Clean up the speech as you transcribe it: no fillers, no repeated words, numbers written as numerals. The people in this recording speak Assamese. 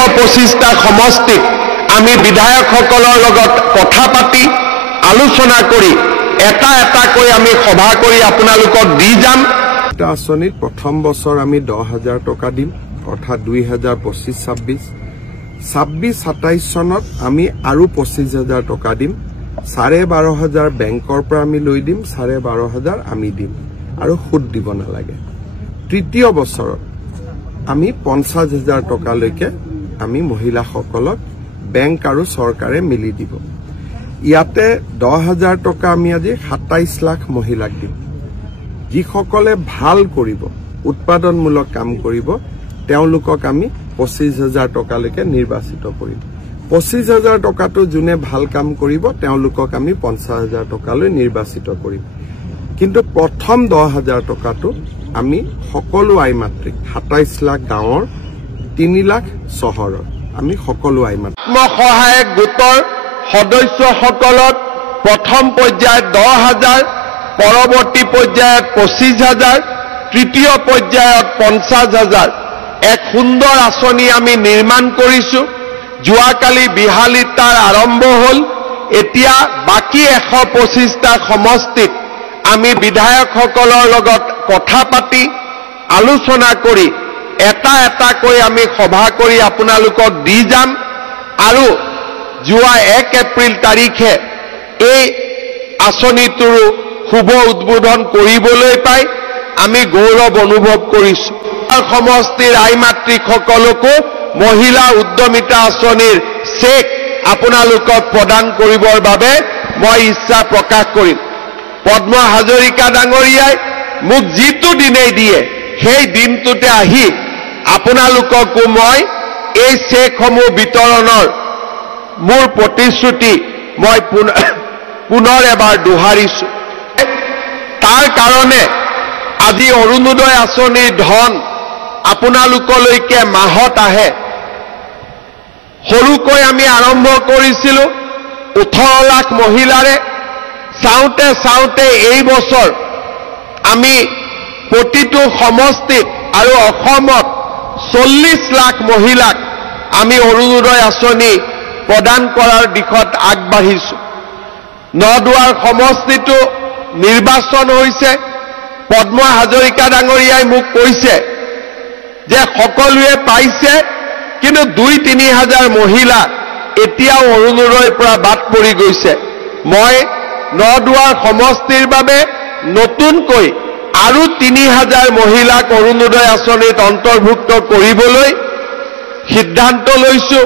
125টা সমষ্টিত আমি বিধায়কসকলৰ লগত কথা পাতি আলোচনা কৰি এটা এটাকৈ আমি সভা কৰি আপোনালোকক দি যাম। আঁচনিত প্ৰথম বছৰ আমি 10,000 টকা দিম, অৰ্থাৎ 2025-26, 26-27 চনত আমি আৰু 25,000 টকা দিম। 12,500 বেংকৰ পৰা আমি লৈ দিম, 12,500 আমি দিম আৰু সুদ দিব নালাগে। তৃতীয় বছৰত আমি 50,000 টকালৈকে আমি মহিলাসকলক বেংক আৰু চৰকাৰে মিলি দিব। ইয়াতে 10,000 টকা আমি আজি 27 লাখ মহিলাক দিম। যিসকলে ভাল কৰিব, উৎপাদনমূলক কাম কৰিব, তেওঁলোকক আমি 25,000 টকালৈকে নিৰ্বাচিত কৰিম। 25,000 টকাটো যোনে ভাল কাম কৰিব তেওঁলোকক আমি 50,000 টকালৈ নিৰ্বাচিত কৰিম। কিন্তু প্ৰথম 10,000 টকাটো আমি সকলো আই মাতৃক 27 লাখ গাঁৱৰ 3 লাখ চহৰৰ আমি সকলো আই মাতৃক আত্মসহায়ক গোটৰ সদস্যসকলক প্ৰথম পৰ্যায়ত 10,000, পৰৱৰ্তী পৰ্যায়ত 25,000, তৃতীয় পৰ্যায়ত 50,000 এক সুন্দৰ আঁচনি আমি নিৰ্মাণ কৰিছো। যোৱাকালি বিহালীত তাৰ আৰম্ভ হ'ল। এতিয়া বাকী 125টা সমষ্টিত আমি বিধায়কসকলৰ লগত কথা পাতি আলোচনা কৰি এটা এটাকৈ আমি সভা কৰি আপোনালোকক দি যাম আৰু যোৱা 1 এপ্ৰিল তাৰিখে এই আঁচনিটোৰ শুভ উদ্বোধন কৰিবলৈ পাই আমি গৌৰৱ অনুভৱ কৰিছো। সমষ্টিৰ আই মাতৃসকলকো মহিলা উদ্যমিতা আঁচনিৰ চেক আপোনালোকক প্ৰদান কৰিবৰ বাবে মই ইচ্ছা প্ৰকাশ কৰিম। পদ্ম হাজৰিকা ডাঙৰীয়াই মোক যিটো দিনেই দিয়ে সেই দিনটোতে আহি আপোনালোককো মই এই চেকসমূহ বিতৰণৰ মোৰ প্ৰতিশ্ৰুতি মই পুনৰ এবাৰ দোহাৰিছো। তাৰ কাৰণে আজি অৰুণোদয় আঁচনিৰ ধন আপোনালোকলৈকে মাহত আহে। সৰুকৈ আমি আৰম্ভ কৰিছিলো 18 লাখ মহিলাৰে। চাওঁতে চাওঁতে এই বছৰ আমি প্ৰতিটো সমষ্টিত আৰু অসমত 40 লাখ মহিলাক আমি অৰুণোদয় আঁচনি প্ৰদান কৰাৰ দিশত আগবাঢ়িছো। নদুৱাৰ সমষ্টিটো নিৰ্বাচন হৈছে। পদ্ম হাজৰিকা ডাঙৰীয়াই মোক কৈছে যে সকলোৱে পাইছে, কিন্তু 2-3 হাজাৰ মহিলা এতিয়াও অৰুণোদয়ৰ পৰা বাদ পৰি গৈছে। মই নদুৱাৰ সমষ্টিৰ বাবে নতুনকৈ আৰু 3,000 মহিলাক অৰুণোদয় আঁচনিত অন্তৰ্ভুক্ত কৰিবলৈ সিদ্ধান্ত লৈছো।